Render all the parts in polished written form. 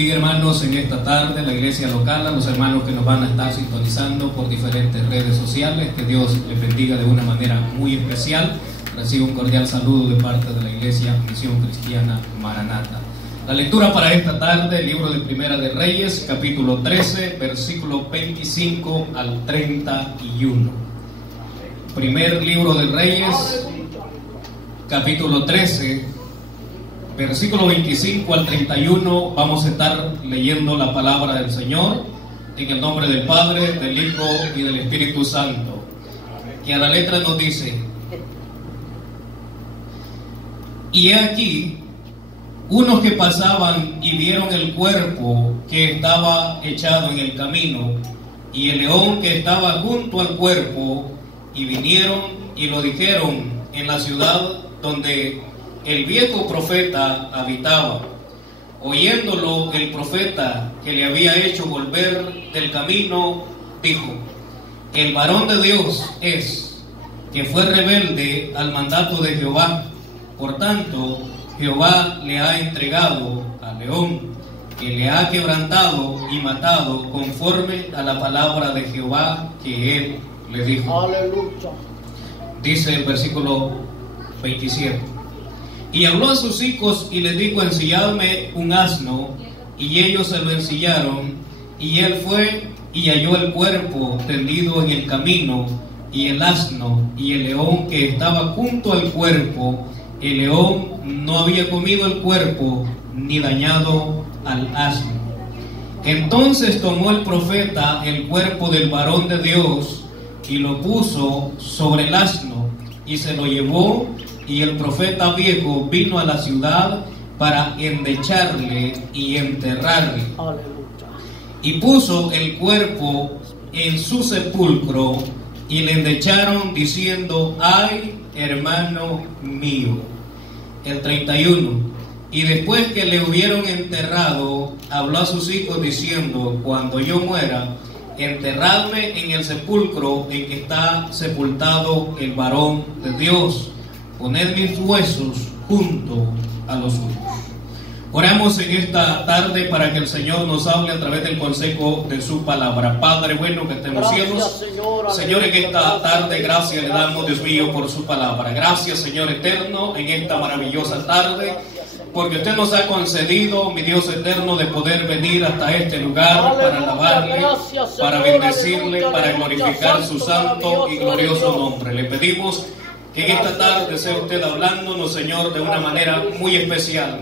Y hermanos, en esta tarde la iglesia local, a los hermanos que nos van a estar sintonizando por diferentes redes sociales, que Dios les bendiga de una manera muy especial. Recibo un cordial saludo de parte de la iglesia Misión Cristiana Maranata. La lectura para esta tarde, el libro de Primera de Reyes, capítulo 13, versículo 25 al 31. Primer libro de Reyes, capítulo 13, versículo 25 al 31, vamos a estar leyendo la palabra del Señor en el nombre del Padre, del Hijo y del Espíritu Santo, que a la letra nos dice: y he aquí, unos que pasaban y vieron el cuerpo que estaba echado en el camino, y el león que estaba junto al cuerpo, y vinieron y lo dijeron en la ciudad donde el viejo profeta habitaba. Oyéndolo el profeta, que le había hecho volver del camino, dijo: el varón de Dios es, que fue rebelde al mandato de Jehová. Por tanto, Jehová le ha entregado al león, que le ha quebrantado y matado conforme a la palabra de Jehová que él le dijo. Aleluya. Dice el versículo 27. Y habló a sus hijos y les dijo: ensilladme un asno. Y ellos se lo ensillaron. Y él fue y halló el cuerpo tendido en el camino, y el asno, y el león que estaba junto al cuerpo. El león no había comido el cuerpo, ni dañado al asno. Entonces tomó el profeta el cuerpo del varón de Dios, y lo puso sobre el asno, y se lo llevó. Y el profeta viejo vino a la ciudad para endecharle y enterrarle. Aleluya. Y puso el cuerpo en su sepulcro, y le endecharon diciendo: ay, hermano mío. El 31. Y después que le hubieron enterrado, habló a sus hijos diciendo: cuando yo muera, enterradme en el sepulcro en que está sepultado el varón de Dios. Poned mis huesos junto a los suyos. Oramos en esta tarde para que el Señor nos hable a través del consejo de su palabra. Padre bueno que está en los cielos, Señor, en esta tarde gracias le damos, Dios mío, por su palabra. Gracias, Señor eterno, en esta maravillosa tarde, porque usted nos ha concedido, mi Dios eterno, de poder venir hasta este lugar para alabarle, para bendecirle, para glorificar su santo y glorioso nombre. Le pedimos que en esta tarde sea usted hablándonos, Señor, de una manera muy especial.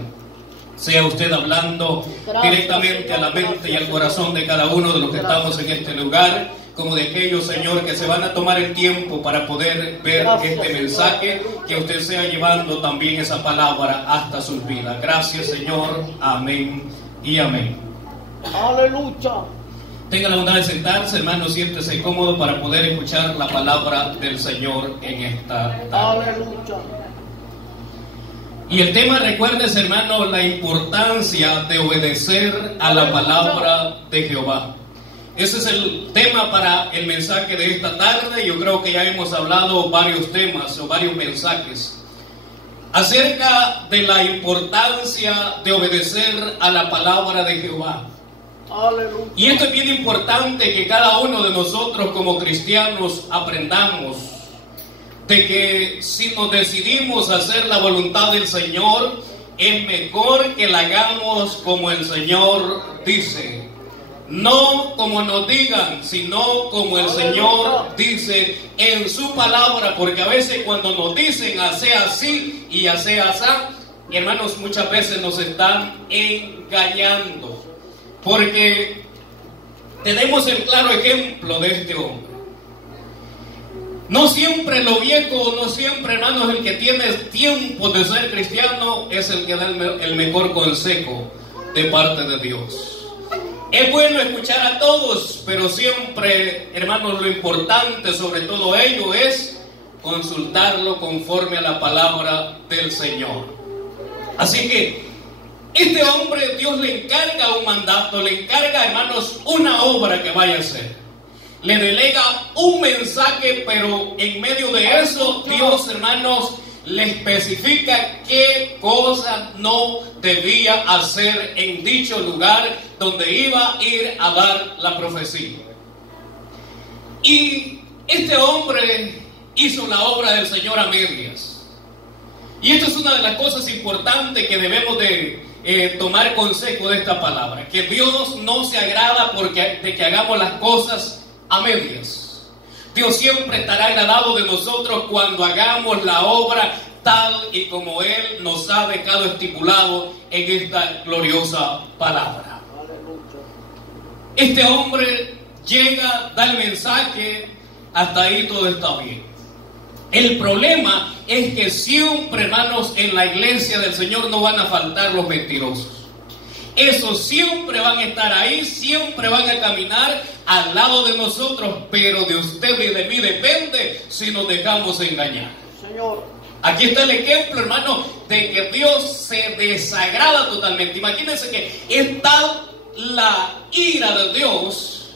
Sea usted hablando directamente a la mente y al corazón de cada uno de los que estamos en este lugar, como de aquellos, Señor, que se van a tomar el tiempo para poder ver este mensaje, que usted sea llevando también esa palabra hasta sus vidas. Gracias, Señor. Amén y amén. Aleluya. Tenga la bondad de sentarse, hermano, siéntese cómodo para poder escuchar la palabra del Señor en esta tarde. Aleluya. Y el tema, recuerdes, hermano, la importancia de obedecer a la palabra de Jehová. Ese es el tema para el mensaje de esta tarde. Yo creo que ya hemos hablado varios temas o varios mensajes acerca de la importancia de obedecer a la palabra de Jehová. Aleluya. Y esto es bien importante que cada uno de nosotros como cristianos aprendamos de que si nos decidimos a hacer la voluntad del Señor, es mejor que la hagamos como el Señor dice. No como nos digan, sino como el Señor dice en su palabra, porque a veces cuando nos dicen hace así y hace así, hermanos, muchas veces nos están engañando. Porque tenemos el claro ejemplo de este hombre. No siempre lo viejo, no siempre, hermanos, el que tiene tiempo de ser cristiano es el que da el mejor consejo de parte de Dios. Es bueno escuchar a todos, pero siempre, hermanos, lo importante sobre todo ello es consultarlo conforme a la palabra del Señor. Así que este hombre, Dios le encarga un mandato, le encarga, hermanos, una obra que vaya a hacer. Le delega un mensaje, pero en medio de eso, Dios, hermanos, le especifica qué cosa no debía hacer en dicho lugar donde iba a ir a dar la profecía. Y este hombre hizo la obra del Señor a medias. Y esto es una de las cosas importantes que debemos de tomar consejo de esta palabra, que Dios no se agrada de que hagamos las cosas a medias. Dios siempre estará agradado de nosotros cuando hagamos la obra tal y como Él nos ha dejado estipulado en esta gloriosa palabra. Este hombre llega, da el mensaje, hasta ahí todo está bien. El problema es que siempre, hermanos, en la iglesia del Señor no van a faltar los mentirosos. Esos siempre van a estar ahí, siempre van a caminar al lado de nosotros, pero de usted y de mí depende si nos dejamos engañar. Señor. Aquí está el ejemplo, hermano, de que Dios se desagrada totalmente. Imagínense que es tal la ira de Dios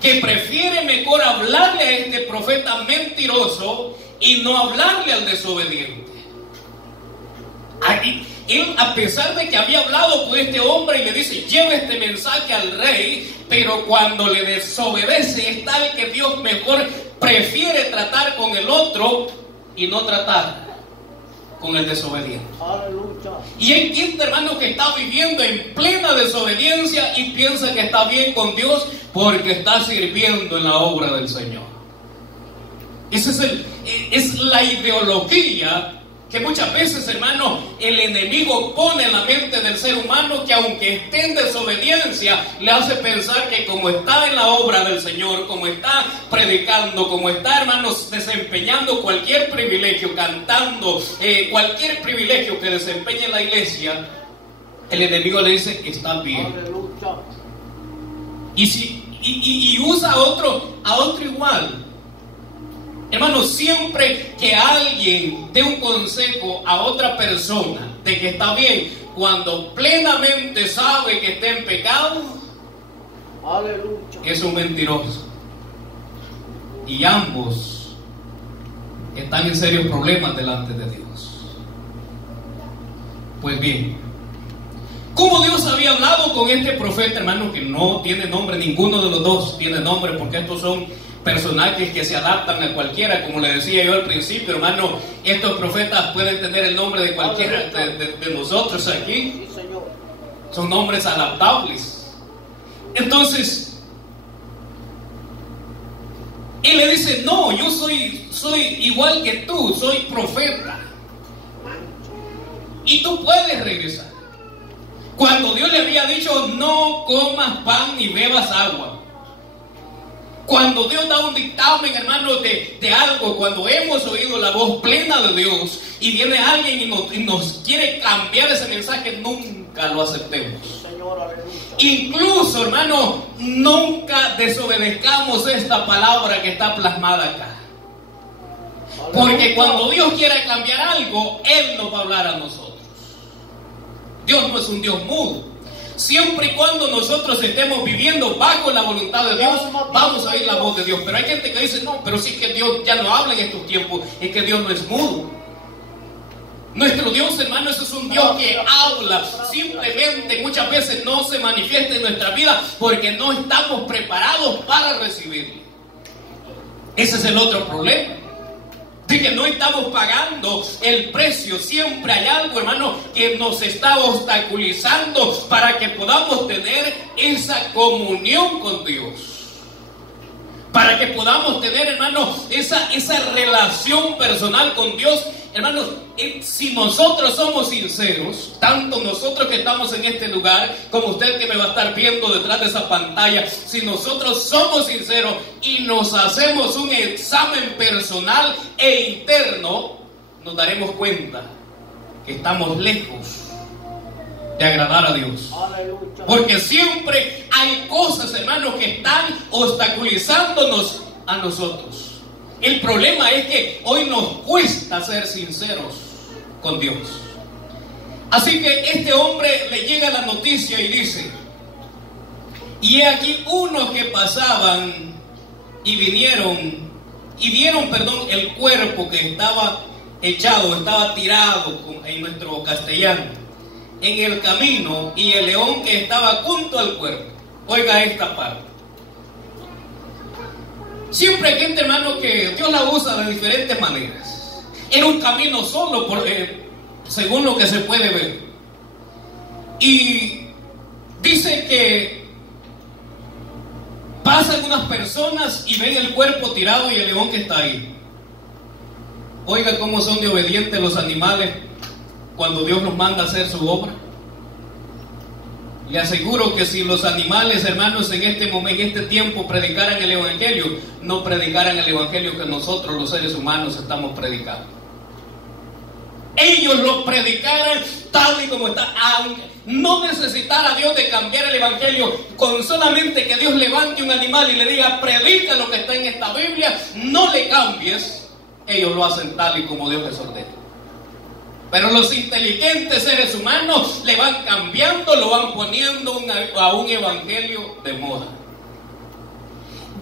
que prefiere mejor hablarle a este profeta mentiroso y no hablarle al desobediente. Aquí, él, a pesar de que había hablado con este hombre y le dice, lleva este mensaje al rey, pero cuando le desobedece es tal que Dios mejor prefiere tratar con el otro y no tratar con el desobediente. Aleluya. Y hay gente, hermano, que está viviendo en plena desobediencia y piensa que está bien con Dios porque está sirviendo en la obra del Señor. Esa es la ideología que muchas veces, hermano, el enemigo pone en la mente del ser humano, que aunque esté en desobediencia, le hace pensar que como está en la obra del Señor, como está predicando, como está, hermanos, desempeñando cualquier privilegio, cantando, cualquier privilegio que desempeñe en la iglesia, el enemigo le dice, está bien. Aleluya. Y usa a otro igual. Hermanos, siempre que alguien dé un consejo a otra persona de que está bien, cuando plenamente sabe que está en pecado, aleluya, es un mentiroso. Y ambos están en serios problemas delante de Dios. Pues bien, ¿cómo Dios había hablado con este profeta, hermano, que no tiene nombre? Ninguno de los dos tiene nombre, porque estos son personajes que se adaptan a cualquiera, como le decía yo al principio, hermano. Estos profetas pueden tener el nombre de cualquiera de nosotros aquí. sí, Señor. Son nombres adaptables. Entonces, él le dice, no, yo soy igual que tú, soy profeta, y tú puedes regresar. Cuando Dios le había dicho, no comas pan ni bebas agua. Cuando Dios da un dictamen, hermano, de algo, cuando hemos oído la voz plena de Dios y viene alguien y nos quiere cambiar ese mensaje, nunca lo aceptemos. Señor, aleluya. Incluso, hermano, nunca desobedezcamos esta palabra que está plasmada acá. Porque cuando Dios quiera cambiar algo, Él nos va a hablar a nosotros. Dios no es un Dios mudo. Siempre y cuando nosotros estemos viviendo bajo la voluntad de Dios, vamos a oír la voz de Dios. Pero hay gente que dice, no, pero sí que Dios ya no habla en estos tiempos, es que Dios no es mudo. Nuestro Dios, hermano, ese es un Dios que habla. Simplemente muchas veces no se manifiesta en nuestra vida porque no estamos preparados para recibirle. Ese es el otro problema, de que no estamos pagando el precio. Siempre hay algo, hermano, que nos está obstaculizando para que podamos tener esa comunión con Dios, para que podamos tener, hermano, esa relación personal con Dios. Hermanos, si nosotros somos sinceros, tanto nosotros que estamos en este lugar, como usted que me va a estar viendo detrás de esa pantalla, si nosotros somos sinceros y nos hacemos un examen personal e interno, nos daremos cuenta que estamos lejos de agradar a Dios. Aleluya. Porque siempre hay cosas, hermanos, que están obstaculizándonos a nosotros. El problema es que hoy nos cuesta ser sinceros con Dios. Así que este hombre le llega la noticia y dice, y he aquí unos que pasaban y vieron el cuerpo que estaba echado, estaba tirado en nuestro castellano, en el camino, y el león que estaba junto al cuerpo. Oiga esta parte. Siempre hay gente, hermano, que Dios la usa de diferentes maneras. Era un camino solo, según lo que se puede ver. Y dice que pasan unas personas y ven el cuerpo tirado y el león que está ahí. Oiga cómo son de obedientes los animales cuando Dios los manda a hacer su obra. Le aseguro que si los animales, hermanos, en este tiempo predicaran el evangelio, no predicaran el evangelio que nosotros los seres humanos estamos predicando. Ellos lo predicaran tal y como está, aunque no necesitara Dios de cambiar el evangelio, con solamente que Dios levante un animal y le diga, predica lo que está en esta Biblia, no le cambies. Ellos lo hacen tal y como Dios les ordena. Pero los inteligentes seres humanos le van cambiando, lo van poniendo a un evangelio de moda.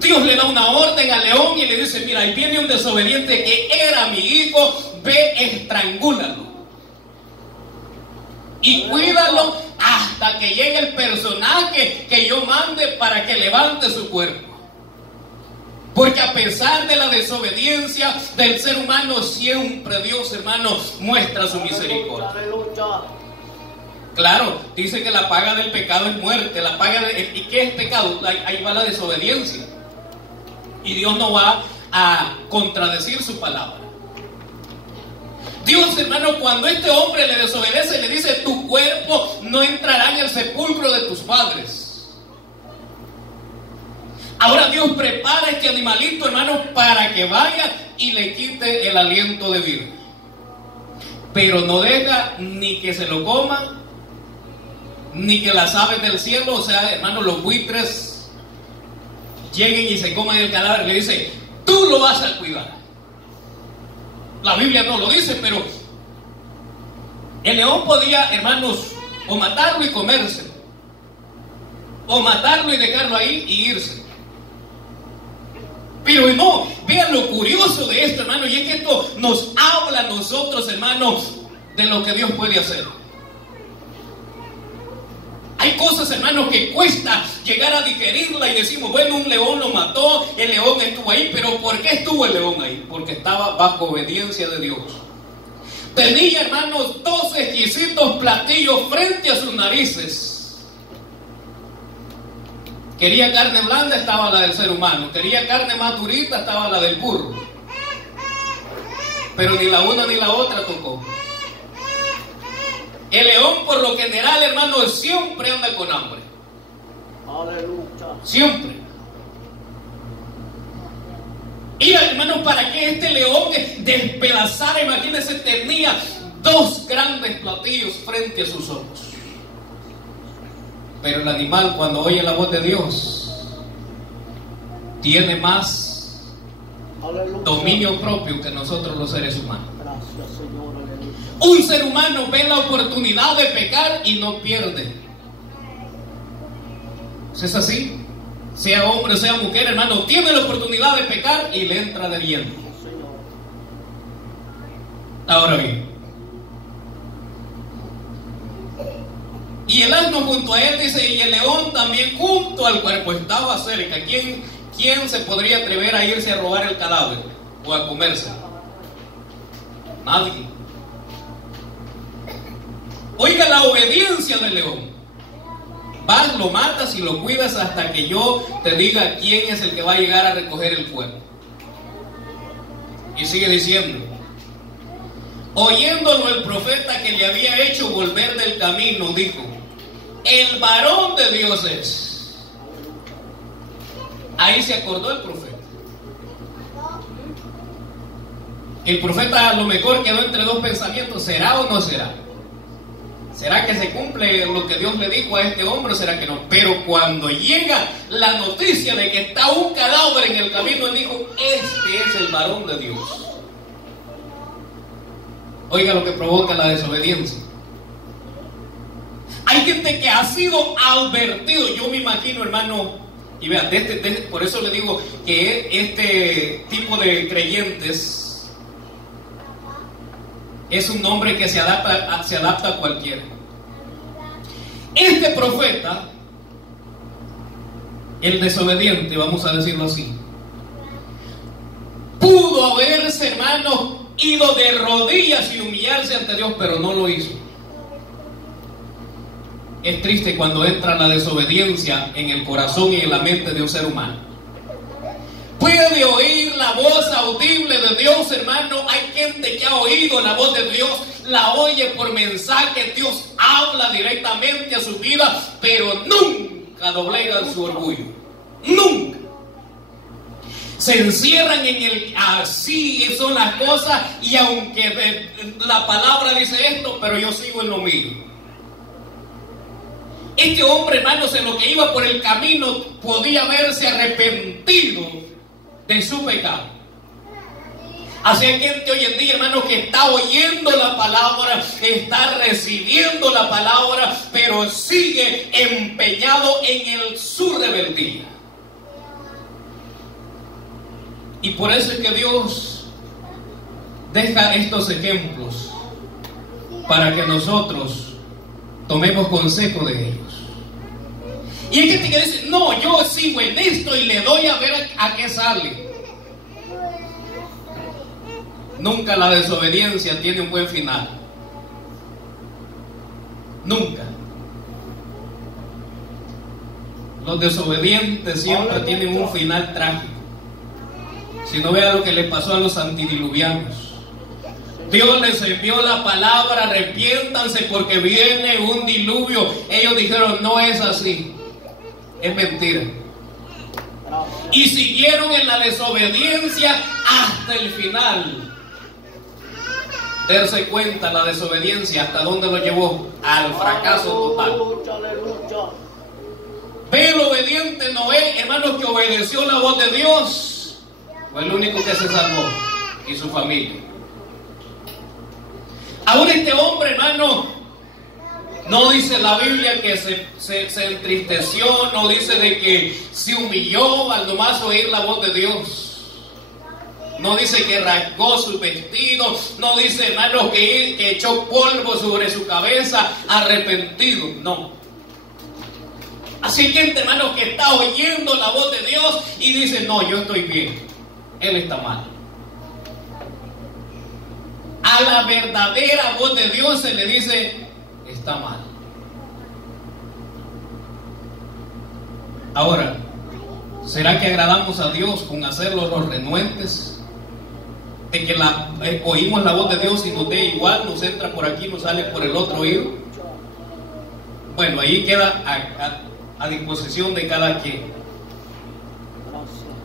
Dios le da una orden al león y le dice, mira, ahí viene un desobediente que era mi hijo, ve, estrangúlalo. Y cuídalo hasta que llegue el personaje que yo mande para que levante su cuerpo. Porque a pesar de la desobediencia del ser humano, siempre Dios, hermano, muestra su misericordia. Claro, dice que la paga del pecado es muerte. ¿Y qué es pecado? Ahí va la desobediencia. Y Dios no va a contradecir su palabra. Dios, hermano, cuando este hombre le desobedece, le dice, tu cuerpo no entrará en el sepulcro de tus padres. Ahora Dios prepara este animalito, hermano, para que vaya y le quite el aliento de vida. Pero no deja ni que se lo coma, ni que las aves del cielo, o sea, hermano, los buitres, lleguen y se coman el cadáver. Le dice, tú lo vas a cuidar. La Biblia no lo dice, pero el león podía, hermanos, o matarlo y comerse, o matarlo y dejarlo ahí y irse. Pero no, vean lo curioso de esto, hermano, y es que esto nos habla a nosotros, hermanos, de lo que Dios puede hacer. Hay cosas, hermanos, que cuesta llegar a digerirla y decimos, bueno, un león lo mató, el león estuvo ahí, pero ¿por qué estuvo el león ahí? Porque estaba bajo obediencia de Dios. Tenía, hermanos, 2 exquisitos platillos frente a sus narices. Quería carne blanda, estaba la del ser humano. Quería carne más durita, estaba la del burro. Pero ni la una ni la otra tocó. El león, por lo general, hermano, siempre anda con hambre. Aleluya. Siempre. Y, hermano, para que este león despedazara, imagínense, tenía 2 grandes platillos frente a sus ojos. Pero el animal, cuando oye la voz de Dios, tiene más dominio propio que nosotros los seres humanos. Gracias, Señor. Aleluya. Un ser humano ve la oportunidad de pecar y no pierde. ¿Es así? Sea hombre, sea mujer, hermano, tiene la oportunidad de pecar y le entra de lleno. Ahora bien, y el asno junto a él, dice, y el león también junto al cuerpo, estaba cerca. ¿Quién se podría atrever a irse a robar el cadáver o a comerse? Nadie. Oiga la obediencia del león. Vas, lo matas y lo cuidas hasta que yo te diga quién es el que va a llegar a recoger el cuerpo. Y sigue diciendo, oyéndolo el profeta que le había hecho volver del camino, dijo, el varón de Dios es. Ahí se acordó el profeta. El profeta a lo mejor quedó entre 2 pensamientos, ¿será o no será? ¿Será que se cumple lo que Dios le dijo a este hombre o será que no? Pero cuando llega la noticia de que está un cadáver en el camino, él dijo, este es el varón de Dios. Oiga lo que provoca la desobediencia. Hay gente que ha sido advertido, yo me imagino, hermano, y vean, por eso le digo que este tipo de creyentes Es un nombre que se adapta a cualquiera. Este profeta, el desobediente, vamos a decirlo así, pudo haberse, hermanos, ido de rodillas y humillarse ante Dios, pero no lo hizo. Es triste cuando entra la desobediencia en el corazón y en la mente de un ser humano. Puede oír la voz audible de Dios, hermano. Hay gente que ha oído la voz de Dios, la oye por mensaje. Dios habla directamente a su vida, pero nunca doblegan su orgullo. Nunca. Se encierran en el así son las cosas, y aunque la palabra dice esto, pero yo sigo en lo mío. Este hombre, hermanos, en lo que iba por el camino, podía haberse arrepentido de su pecado. Así hay gente hoy en día, hermanos, que está oyendo la palabra, está recibiendo la palabra, pero sigue empeñado en su rebeldía. Y por eso es que Dios deja estos ejemplos para que nosotros tomemos consejo de ellos. Y hay gente que dice, no, yo sigo en esto y le doy a ver a qué sale. Nunca la desobediencia tiene un buen final. Nunca. Los desobedientes siempre tienen un final trágico. Si no, vea lo que le pasó a los antediluvianos. Dios les envió la palabra, arrepiéntanse porque viene un diluvio. Ellos dijeron, no es así, es mentira. Y siguieron en la desobediencia hasta el final. Darse cuenta, la desobediencia hasta dónde lo llevó, al fracaso total. Ve el obediente Noé, hermanos, que obedeció la voz de Dios. Fue el único que se salvó, y su familia. Ahora este hombre, hermano, no dice la Biblia que se entristeció, no dice de que se humilló al nomás oír la voz de Dios. No dice que rasgó su vestido, no dice, hermano, que echó polvo sobre su cabeza, arrepentido, no. Así hay gente, hermano, que está oyendo la voz de Dios y dice, no, yo estoy bien, él está mal. A la verdadera voz de Dios se le dice, está mal. Ahora, ¿será que agradamos a Dios con hacerlo los renuentes? De que oímos la voz de Dios y nos dé igual, nos entra por aquí, nos sale por el otro oído. Bueno, ahí queda a disposición de cada quien.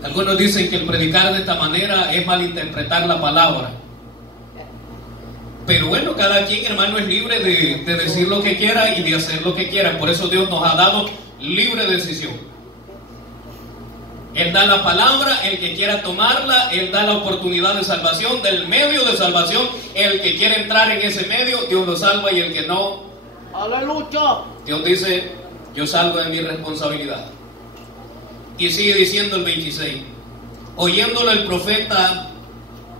Algunos dicen que el predicar de esta manera es malinterpretar la palabra. Pero bueno, cada quien, hermano, es libre de decir lo que quiera y de hacer lo que quiera. Por eso Dios nos ha dado libre decisión. Él da la palabra, el que quiera tomarla, Él da la oportunidad de salvación, del medio de salvación. El que quiere entrar en ese medio, Dios lo salva, y el que no, aleluya. Dios dice, yo salgo de mi responsabilidad. Y sigue diciendo el 26. Oyéndolo el profeta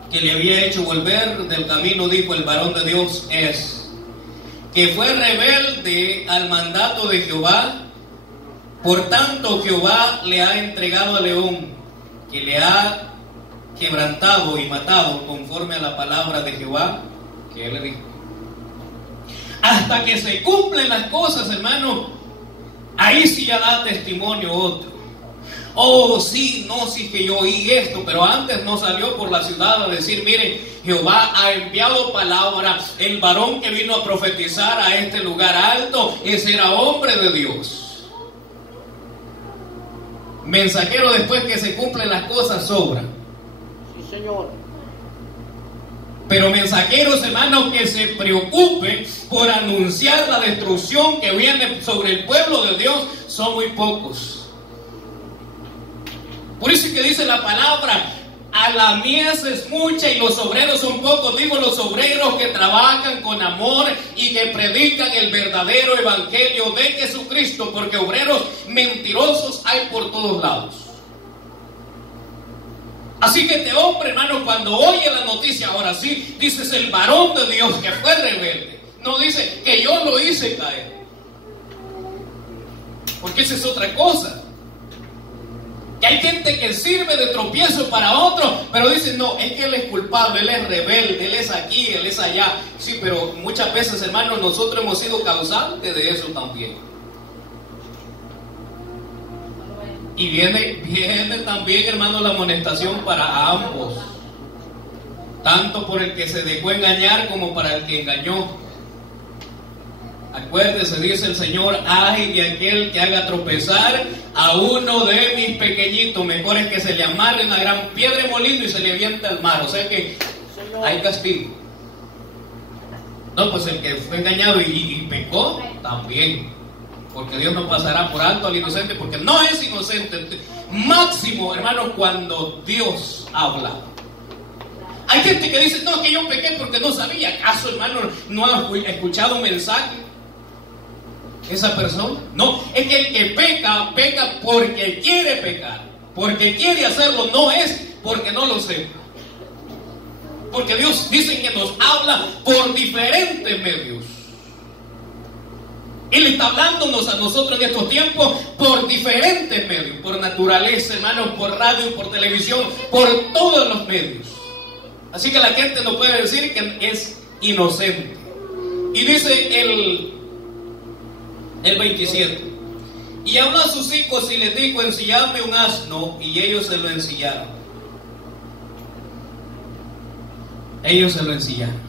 que le había hecho volver del camino, dijo, el varón de Dios es, que fue rebelde al mandato de Jehová. Por tanto, Jehová le ha entregado al león, que le ha quebrantado y matado conforme a la palabra de Jehová que él le dijo. Hasta que se cumplen las cosas, hermano, ahí sí ya da testimonio otro. Oh, sí, no, sí que yo oí esto, pero antes no salió por la ciudad a decir, miren, Jehová ha enviado palabra, el varón que vino a profetizar a este lugar alto, ese era hombre de Dios. Mensajero, después que se cumplen las cosas, sobra. Sí, Señor. Pero mensajeros, hermanos, que se preocupen por anunciar la destrucción que viene sobre el pueblo de Dios, son muy pocos. Por eso es que dice la palabra, a la mies es mucha y los obreros son pocos. Digo, los obreros que trabajan con amor y que predican el verdadero evangelio de Jesucristo, porque obreros mentirosos hay por todos lados. Así que este hombre, hermano, cuando oye la noticia, ahora sí, dice, es el varón de Dios que fue rebelde. No dice que yo lo hice caer. Porque esa es otra cosa. Que hay gente que sirve de tropiezo para otro, pero dicen, no, es que él es culpable, él es rebelde, él es aquí, él es allá. Sí, pero muchas veces, hermanos, nosotros hemos sido causantes de eso también. Y viene también, hermano, la amonestación para ambos. Tanto por el que se dejó engañar como para el que engañó. Acuérdese, dice el Señor, ay de aquel que haga tropezar a uno de mis pequeñitos. Mejor es que se le amarre una gran piedra de molino y se le avienta al mar. O sea que hay castigo. No, pues el que fue engañado y pecó, también. Porque Dios no pasará por alto al inocente, porque no es inocente. Máximo, hermano, cuando Dios habla. Hay gente que dice, no, que yo pequé porque no sabía. ¿Acaso, hermano, no ha escuchado un mensaje? Esa persona, no, es que el que peca, peca porque quiere pecar, porque quiere hacerlo, no es porque no lo sepa. Porque Dios dice que nos habla por diferentes medios. Él está hablándonos a nosotros en estos tiempos por diferentes medios, por naturaleza, hermanos, por radio, por televisión, por todos los medios. Así que la gente no puede decir que es inocente. Y dice el 27. Y habló a sus hijos y les dijo, ensilladme un asno, y ellos se lo ensillaron. Ellos se lo ensillaron.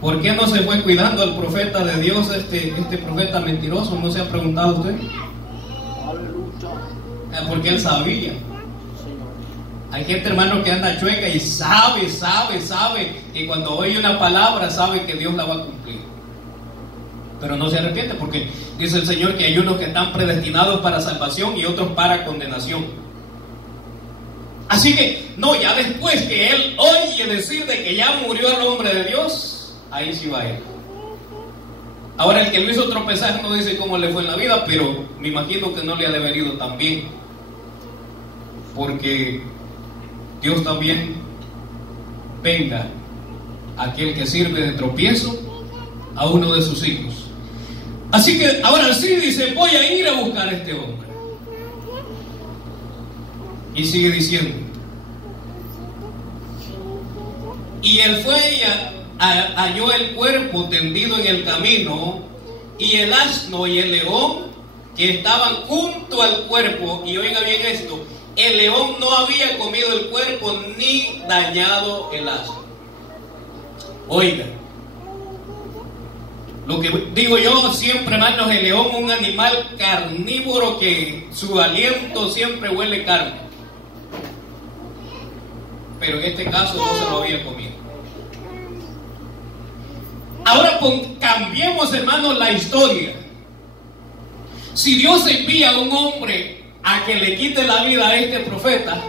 ¿Por qué no se fue cuidando al profeta de Dios, este profeta mentiroso? ¿No se ha preguntado usted? Porque él sabía. Hay gente, hermano, que anda chueca y sabe que cuando oye una palabra sabe que Dios la va a cumplir. Pero no se arrepiente, porque dice el Señor que hay unos que están predestinados para salvación y otros para condenación. Así que, no, ya después que él oye decir de que ya murió el hombre de Dios, ahí sí va él. Ahora el que lo hizo tropezar no dice cómo le fue en la vida, pero me imagino que no le ha de haber ido tan bien, porque Dios también venga a aquel que sirve de tropiezo a uno de sus hijos. Así que ahora sí dice, voy a ir a buscar a este hombre. Y sigue diciendo, y él fue y halló el cuerpo tendido en el camino, y el asno y el león que estaban junto al cuerpo. Y oiga bien esto, el león no había comido el cuerpo ni dañado el asno. Oiga, lo que digo yo siempre, hermanos, el león es un animal carnívoro que su aliento siempre huele carne. Pero en este caso no se lo había comido. Ahora cambiemos, hermanos, la historia. Si Dios envía a un hombre a que le quite la vida a este profeta,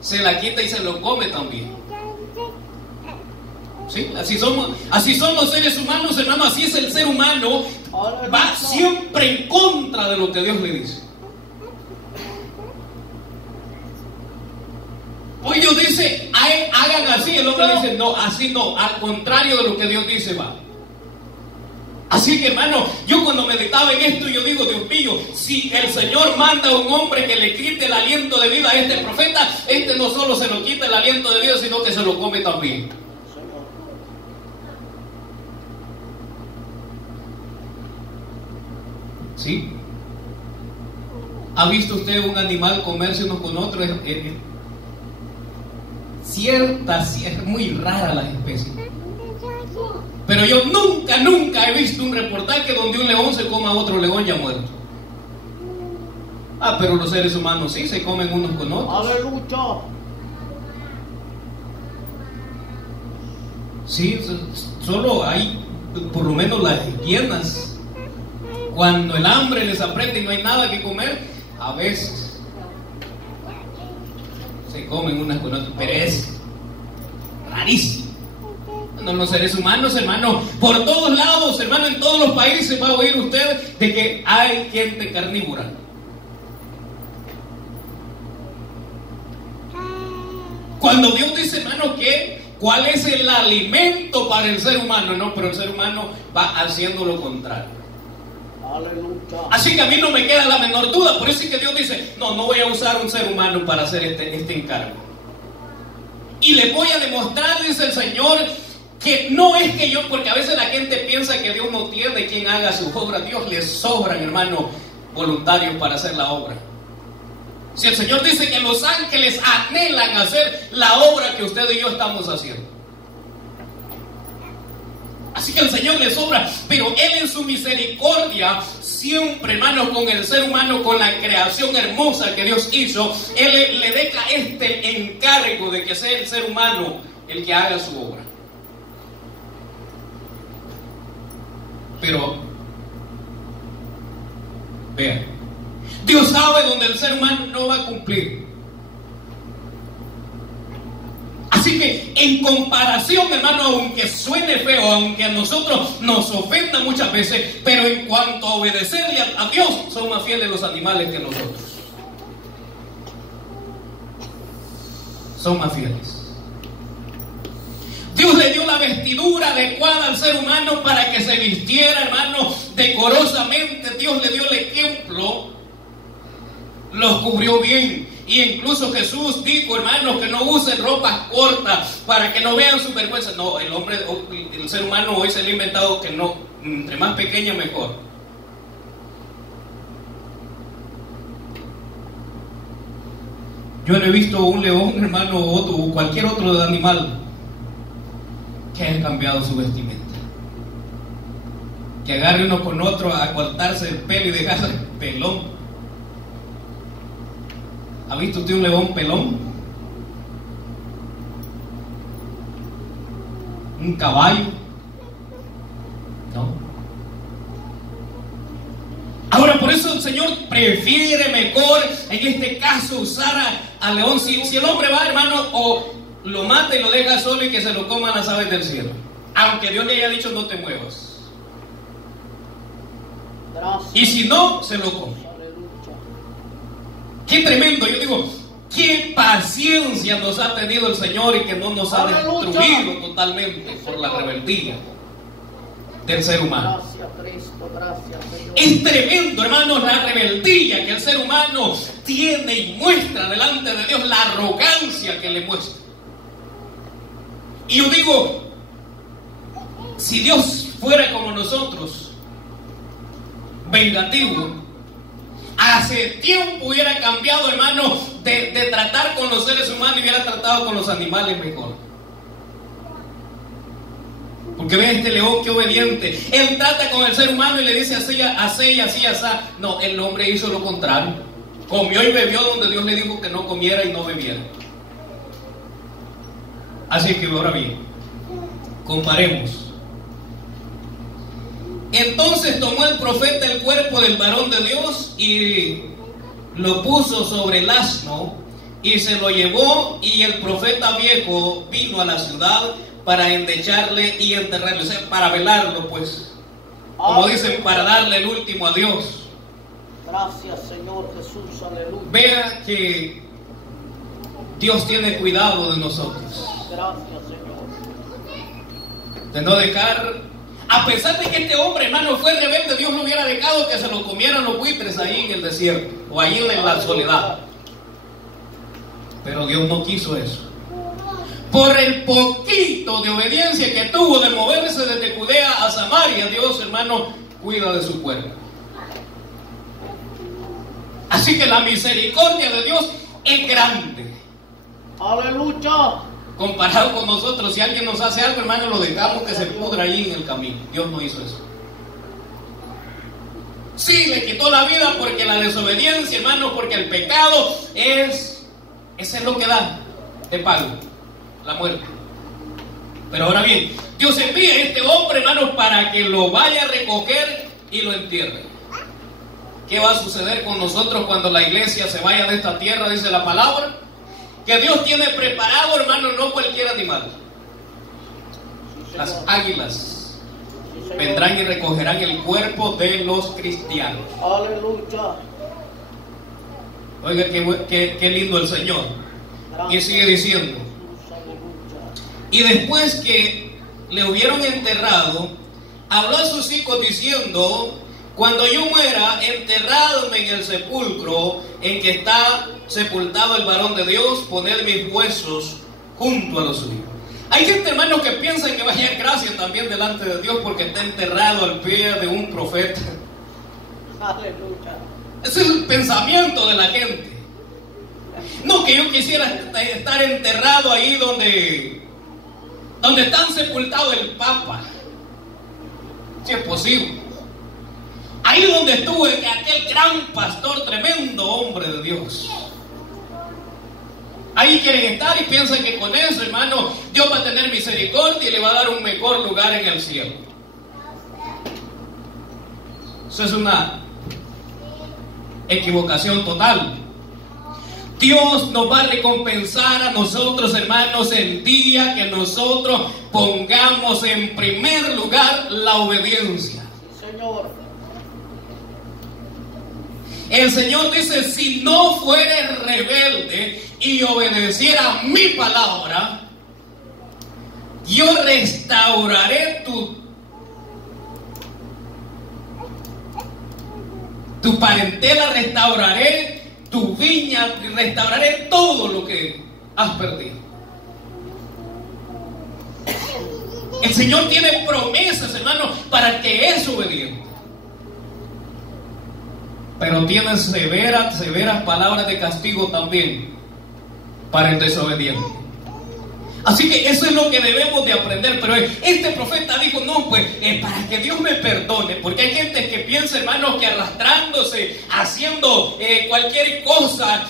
se la quita y se lo come también. ¿Sí? Así son los seres humanos, hermano. Así es el ser humano. Va siempre en contra de lo que Dios le dice. Hoy Dios dice, hagan así. El hombre dice, no, así no. Al contrario de lo que Dios dice, va. Así que, hermano, yo cuando meditaba en esto, yo digo, Dios mío, si el Señor manda a un hombre que le quite el aliento de vida a este profeta, este no solo se lo quita el aliento de vida, sino que se lo come también. ¿Sí? ¿Ha visto usted un animal comerse uno con otro? Es muy rara las especies. Pero yo nunca he visto un reportaje donde un león se coma a otro león ya muerto. Pero los seres humanos sí se comen unos con otros. Aleluya. Sí, solo hay, por lo menos las hienas, cuando el hambre les aprieta y no hay nada que comer, a veces se comen unas con otras, pero es rarísimo. No, los seres humanos, hermano, por todos lados, hermano, en todos los países va a oír usted de que hay gente carnívora. Cuando Dios dice, hermano, que cuál es el alimento para el ser humano, no, pero el ser humano va haciendo lo contrario. Aleluya. Así que a mí no me queda la menor duda. Por eso es que Dios dice, no voy a usar un ser humano para hacer este encargo. Y le voy a demostrar, dice el Señor, que no es que yo, porque a veces la gente piensa que Dios no tiene quien haga su obra. Dios le sobran, hermano, voluntarios para hacer la obra. Si el Señor dice que los ángeles anhelan hacer la obra que usted y yo estamos haciendo. Así que el Señor le sobra, pero Él en su misericordia, siempre, hermano, con el ser humano, con la creación hermosa que Dios hizo, Él le deja este encargo de que sea el ser humano el que haga su obra. Pero, vean, Dios sabe donde el ser humano no va a cumplir. Así que en comparación, hermano, aunque suene feo, aunque a nosotros nos ofenda muchas veces, pero en cuanto a obedecerle a Dios, son más fieles los animales que nosotros. Son más fieles. Dios le dio la vestidura adecuada al ser humano para que se vistiera, hermano, decorosamente. Dios le dio el ejemplo, los cubrió bien. Y incluso Jesús dijo, hermanos, que no usen ropas cortas para que no vean su vergüenza. No, el ser humano hoy se le ha inventado que no, entre más pequeña mejor. Yo no he visto un león, hermano, o cualquier otro animal que haya cambiado su vestimenta. Que agarre uno con otro a cortarse el pelo y dejarse el pelón. ¿Ha visto usted un león pelón? ¿Un caballo? No. Ahora, por eso el Señor prefiere mejor en este caso usar al león. Si el hombre va, hermano, o lo mata y lo deja solo y que se lo coman las aves del cielo, aunque Dios le haya dicho no te muevas. Gracias. Y si no, se lo come. Qué tremendo, yo digo, qué paciencia nos ha tenido el Señor y que no nos ha destruido totalmente por la rebeldía del ser humano. Gracias, Cristo, gracias, Señor. Es tremendo, hermanos, la rebeldía que el ser humano tiene y muestra delante de Dios, la arrogancia que le muestra. Y yo digo, si Dios fuera como nosotros, vengativo, hace tiempo hubiera cambiado, hermano, de tratar con los seres humanos y hubiera tratado con los animales mejor. Porque ve este león que obediente. Él trata con el ser humano y le dice así, así, así, así. No, el hombre hizo lo contrario. Comió y bebió donde Dios le dijo que no comiera y no bebiera. Así que ahora bien, comparemos. Entonces tomó el profeta el cuerpo del varón de Dios y lo puso sobre el asno y se lo llevó, y el profeta viejo vino a la ciudad para endecharle y enterrarle, o sea, para velarlo, pues, como dicen, para darle el último adiós. Gracias, Señor Jesús, aleluya. Vea que Dios tiene cuidado de nosotros. Gracias, Señor. De no dejar. A pesar de que este hombre, hermano, fue rebelde, Dios no hubiera dejado que se lo comieran los buitres ahí en el desierto o ahí en la soledad. Pero Dios no quiso eso. Por el poquito de obediencia que tuvo de moverse desde Judea a Samaria, Dios, hermano, cuida de su pueblo. Así que la misericordia de Dios es grande. Aleluya. Comparado con nosotros, si alguien nos hace algo, hermano, lo dejamos que se pudra ahí en el camino. Dios no hizo eso. Sí, le quitó la vida porque la desobediencia, hermano, porque el pecado ese es lo que da de pago, la muerte. Pero ahora bien, Dios envía a este hombre, hermano, para que lo vaya a recoger y lo entierre. ¿Qué va a suceder con nosotros cuando la iglesia se vaya de esta tierra? Dice la palabra que Dios tiene preparado, hermano, no cualquier animal. Las águilas vendrán y recogerán el cuerpo de los cristianos. Aleluya. Oiga, qué lindo el Señor. Y sigue diciendo, Y después que le hubieron enterrado, habló a sus hijos diciendo: cuando yo muera, enterradme en el sepulcro en que está sepultado el varón de Dios, poned mis huesos junto a los suyos. Hay gente, hermanos, que piensa que va a hallar gracia también delante de Dios porque está enterrado al pie de un profeta. Aleluya. Ese es el pensamiento de la gente. No que yo quisiera estar enterrado ahí donde están sepultados el Papa, si es posible. Ahí donde estuvo aquel gran pastor, tremendo hombre de Dios. Ahí quieren estar y piensan que con eso, hermano, Dios va a tener misericordia y le va a dar un mejor lugar en el cielo. Eso es una equivocación total. Dios nos va a recompensar a nosotros, hermanos, el día que nosotros pongamos en primer lugar la obediencia. Señor. El Señor dice: si no fueres rebelde y obedeciera mi palabra, yo restauraré tu parentela, restauraré tu viña, restauraré todo lo que has perdido. El Señor tiene promesas, hermanos, para el que es obediente. Pero tiene severas palabras de castigo también para el desobediente. Así que eso es lo que debemos de aprender. Pero este profeta dijo: no, pues para que Dios me perdone. Porque hay gente que piensa, hermanos, que arrastrándose, haciendo cualquier cosa,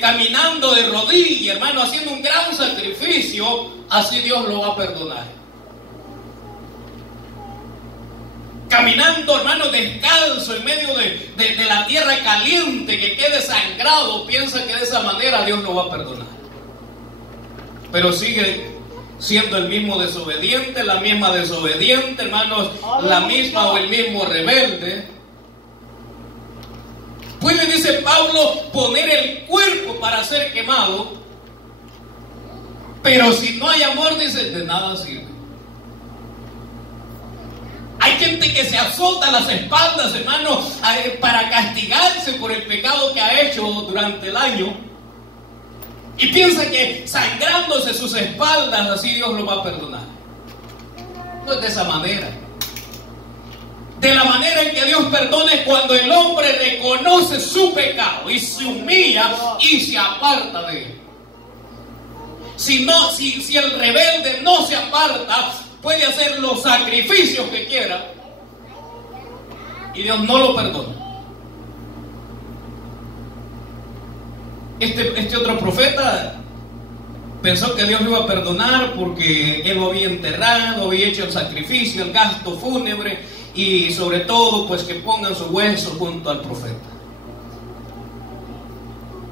caminando de rodillas, hermano, haciendo un gran sacrificio, así Dios lo va a perdonar. Caminando, hermano, descalzo en medio de la tierra caliente, que quede sangrado, piensa que de esa manera Dios lo va a perdonar. Pero sigue siendo el mismo desobediente, la misma desobediente, hermanos, la misma o el mismo rebelde. Pues le dice Pablo: poner el cuerpo para ser quemado, pero si no hay amor, dice, de nada sirve. Hay gente que se azota las espaldas, hermano, para castigarse por el pecado que ha hecho durante el año. Y piensa que sangrándose sus espaldas, así Dios lo va a perdonar. No es de esa manera. De la manera en que Dios perdona es cuando el hombre reconoce su pecado y se humilla y se aparta de él. Si el rebelde no se aparta, puede hacer los sacrificios que quiera y Dios no lo perdona. Este otro profeta pensó que Dios lo iba a perdonar porque él lo había enterrado, había hecho el sacrificio, el gasto fúnebre y sobre todo pues que pongan sus huesos junto al profeta.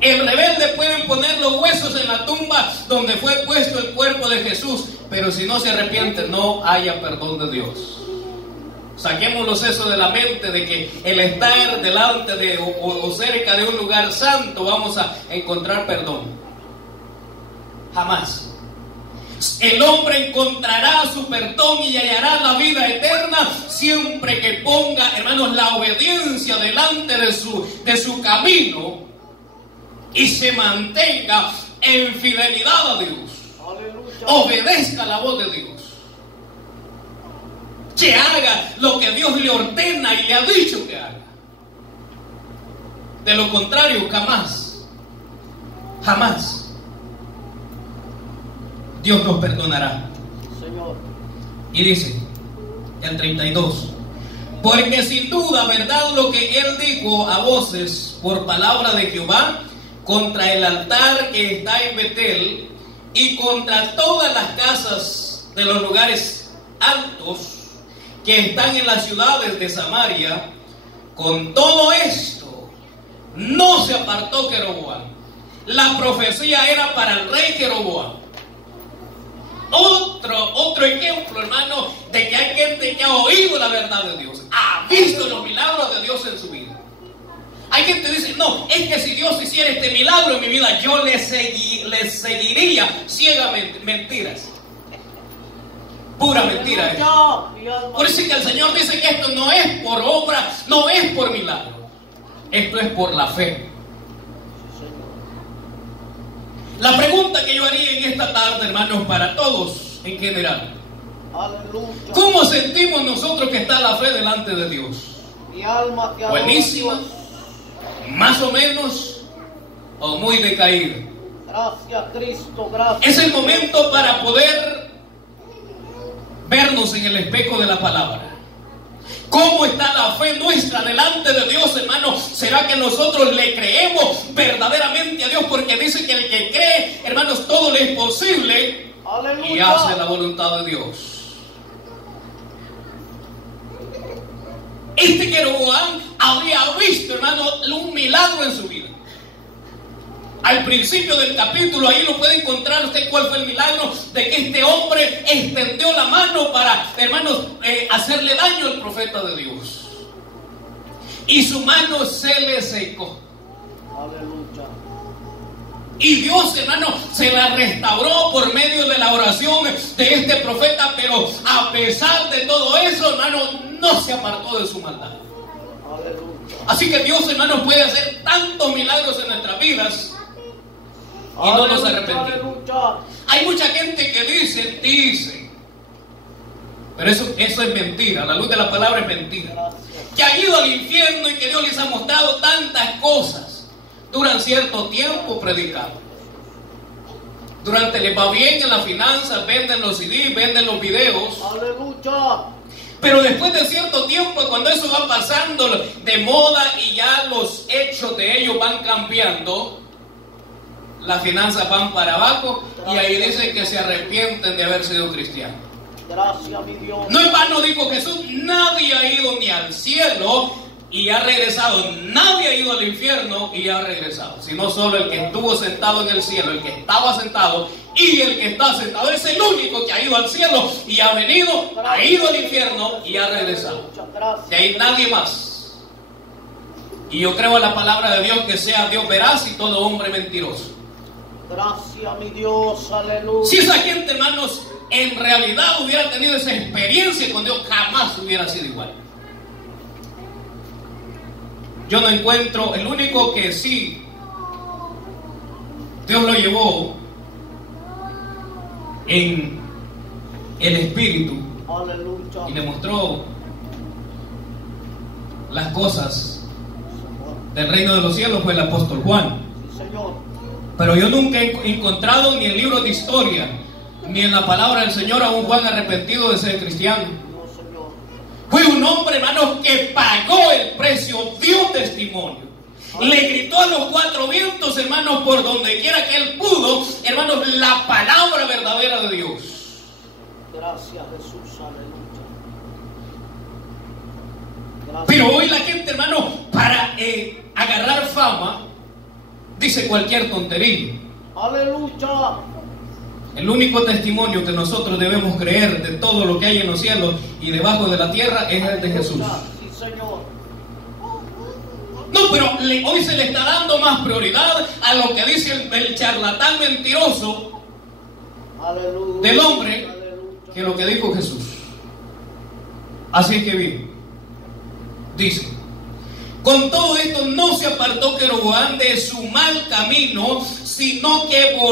El rebelde pueden poner los huesos en la tumba donde fue puesto el cuerpo de Jesús, pero si no se arrepiente no haya perdón de Dios. Saquémoslos eso de la mente, de que el estar delante de o cerca de un lugar santo vamos a encontrar perdón. Jamás. El hombre encontrará su perdón y hallará la vida eterna siempre que ponga, hermanos, la obediencia delante de su camino y se mantenga en fidelidad a Dios. Aleluya. Obedezca la voz de Dios. Que haga lo que Dios le ordena y le ha dicho que haga. De lo contrario, jamás Dios nos perdonará. Señor. Y dice el 32: porque sin duda, verdad lo que él dijo a voces por palabra de Jehová contra el altar que está en Betel y contra todas las casas de los lugares altos que están en las ciudades de Samaria, con todo esto no se apartó Jeroboam. La profecía era para el rey Jeroboam. Otro ejemplo, hermano, de que hay gente que ha oído la verdad de Dios, ha visto los milagros de Dios en su vida. Hay gente que dice: no, es que si Dios hiciera este milagro en mi vida, yo le seguiría ciegamente. Mentiras. Pura mentira es. Aleluya. Mi alma. Por eso es que el Señor dice que esto no es por obra, no es por milagro. Esto es por la fe. Sí, Señor. La pregunta que yo haría en esta tarde, hermanos, para todos en general: Aleluya. ¿cómo sentimos nosotros que está la fe delante de Dios? Mi alma te adora, ¿Buenísima? Dios. ¿Más o menos? ¿O muy decaída? Gracias, Cristo, gracias. Es el momento para poder vernos en el espejo de la palabra. ¿Cómo está la fe nuestra delante de Dios, hermano? ¿Será que nosotros le creemos verdaderamente a Dios? Porque dice que el que cree, hermanos, todo le es posible Aleluya. y hace la voluntad de Dios. Este Jeroboam había visto, hermano, un milagro en su vida. Al principio del capítulo, ahí lo puede encontrar usted cuál fue el milagro de que este hombre extendió la mano para, hermanos, hacerle daño al profeta de Dios. Y su mano se le secó. Aleluya. Y Dios, hermano, se la restauró por medio de la oración de este profeta. Pero a pesar de todo eso, hermano, no se apartó de su maldad. Aleluya. Así que Dios, hermano, puede hacer tantos milagros en nuestras vidas y no nos arrepentimos. Aleluya. Hay mucha gente que dice, pero eso es mentira. La luz de la palabra es mentira. Gracias. Que ha ido al infierno y que Dios les ha mostrado tantas cosas. Duran cierto tiempo predicando. Durante les va bien en las finanzas, venden los CDs, venden los videos. Aleluya. Pero después de cierto tiempo, cuando eso va pasando de moda y ya los hechos de ellos van cambiando, las finanzas van para abajo y ahí dicen que se arrepienten de haber sido cristianos. Gracias, mi Dios. No en vano dijo Jesús: nadie ha ido ni al cielo y ha regresado, nadie ha ido al infierno y ha regresado, sino solo el que estuvo sentado en el cielo, el que estaba sentado y el que está sentado. Es el único que ha ido al cielo y ha venido, ha ido al infierno y ha regresado. Muchas gracias. De ahí nadie más. Y yo creo en la palabra de Dios, que sea Dios veraz y todo hombre mentiroso. Gracias, mi Dios. Aleluya. Si esa gente, hermanos, en realidad hubiera tenido esa experiencia con Dios, jamás hubiera sido igual. Yo no encuentro, el único que sí Dios lo llevó en el espíritu Aleluya. y le mostró las cosas del reino de los cielos fue el apóstol Juan. Sí, Señor. Pero yo nunca he encontrado ni en libros de historia ni en la palabra del Señor a un Juan arrepentido de ser cristiano. No, Señor. Fue un hombre, hermanos, que pagó el precio, dio testimonio. Le gritó a los cuatro vientos, hermanos, por donde quiera que él pudo, hermanos, la palabra verdadera de Dios. Gracias, Jesús. Aleluya. Gracias. Pero hoy la gente, hermano, para agarrar fama, dice cualquier tontería. Aleluya. El único testimonio que nosotros debemos creer de todo lo que hay en los cielos y debajo de la tierra es el de Jesús. Sí, Señor. No, pero hoy se le está dando más prioridad a lo que dice el charlatán mentiroso Aleluya. del hombre Aleluya. que lo que dijo Jesús. Así que bien, dice: con todo esto no se apartó Jeroboam de su mal camino, sino que